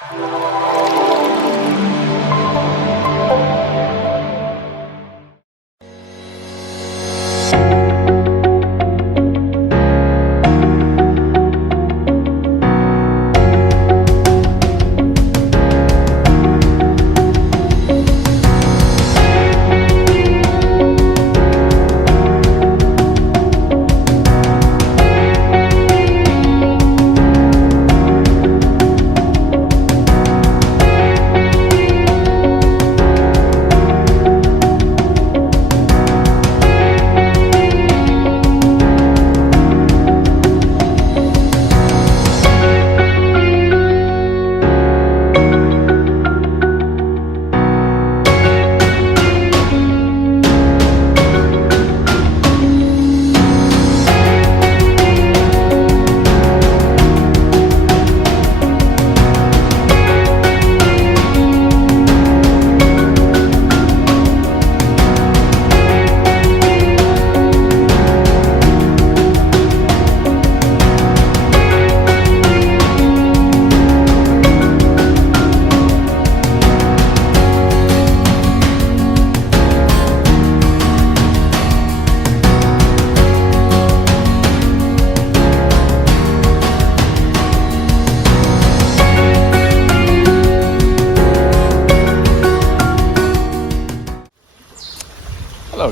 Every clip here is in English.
Hello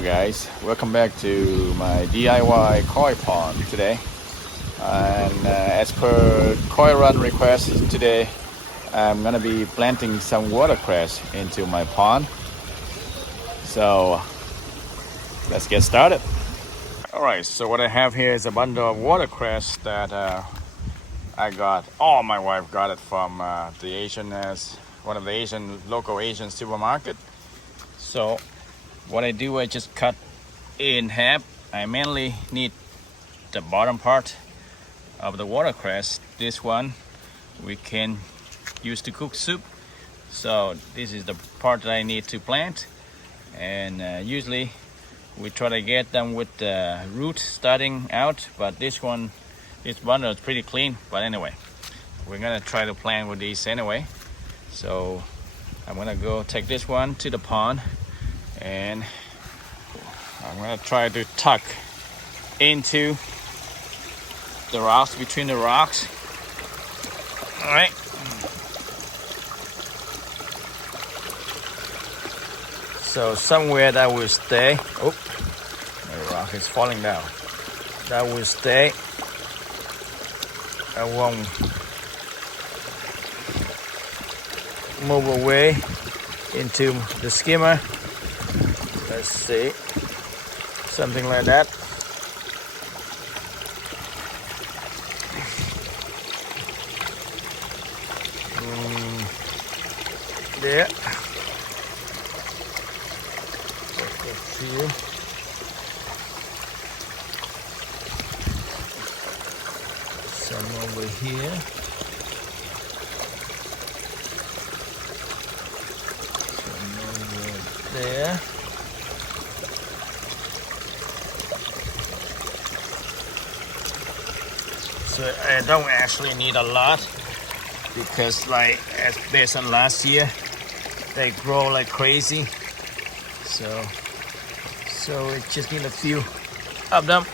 guys, welcome back to my DIY koi pond today. And as per koi run request today, I'm gonna be planting some watercress into my pond. So let's get started. Alright, so what I have here is a bundle of watercress that my wife got it from one of the local Asian supermarket. So what I do, I just cut in half. I mainly need the bottom part of the watercress. This one we can use to cook soup. So this is the part that I need to plant. And usually we try to get them with the root starting out, but this bundle is pretty clean. But anyway, we're gonna try to plant with these anyway. So I'm gonna go take this one to the pond, and I'm gonna try to tuck into the rocks, between the rocks. All right. So somewhere that will stay. Oh, the rock is falling down. That will stay. I won't move away into the skimmer. Let's see, something like that. There. Let's see. Some over here. Some over there. So I don't actually need a lot, because as based on last year, they grow like crazy. So it just need a few of them.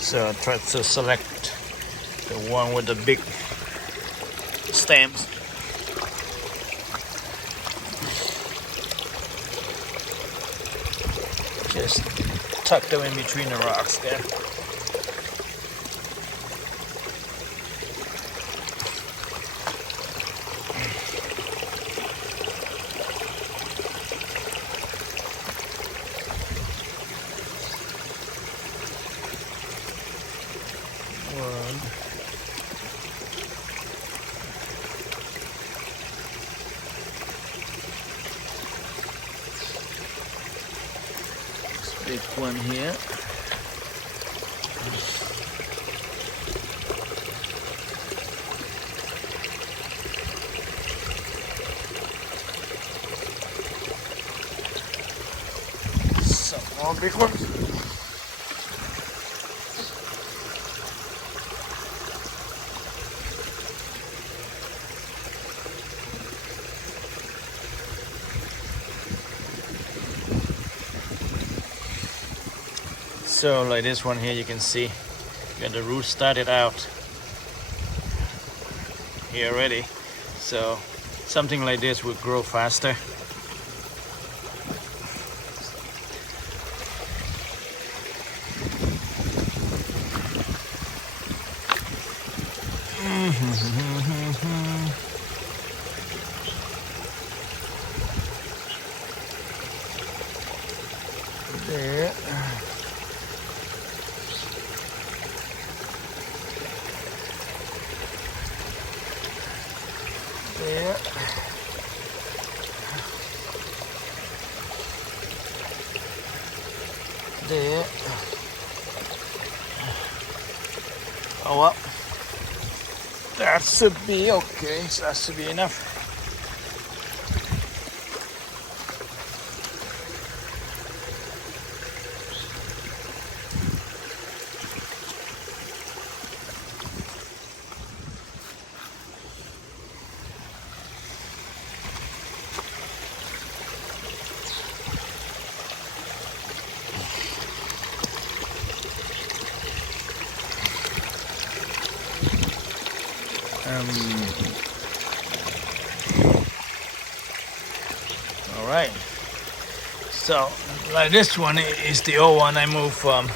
So I try to select the one with the big stems. Just tuck them in between the rocks there. big one here. Some more big ones. So like this one here, you can see got the root started out here already. So something like this will grow faster. There. There. There. Oh well. That should be okay. So that should be enough. All right, so like this one is the old one. I moved from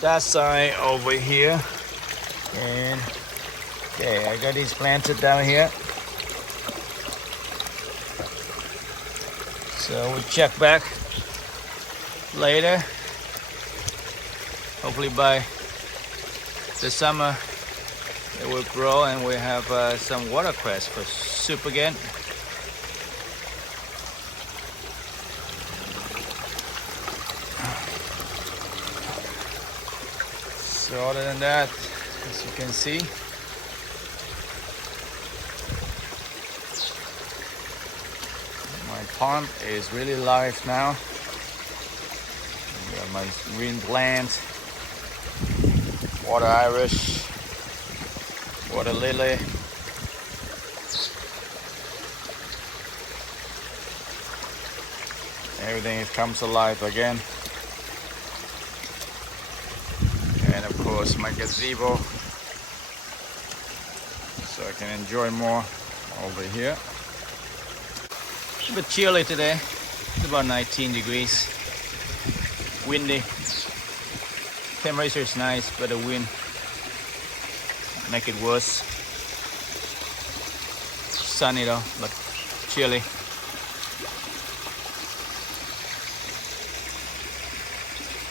that side over here, and okay, I got these planted down here. So we'll check back later. Hopefully by the summer it will grow and we have some watercress for soup again. So other than that, as you can see, my pond is really live now. Got my green plant, water iris, water lily. Everything comes alive again. And of course my gazebo, so I can enjoy more over here. It's a bit chilly today. It's about 19 degrees. Windy. Temperature is nice, but the wind make it worse. Sunny though, but chilly.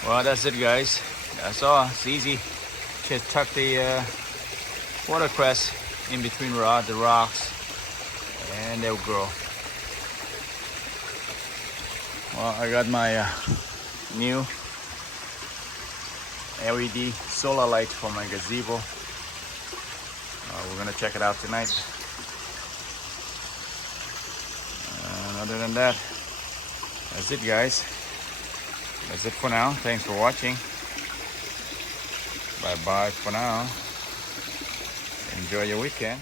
Well, that's it, guys. That's all. It's easy. Just tuck the watercress in between the rocks, and they'll grow. Well, I got my new LED solar light for my gazebo. We're gonna check it out tonight. And other than that, that's it, guys. That's it for now. Thanks for watching. Bye bye for now. Enjoy your weekend.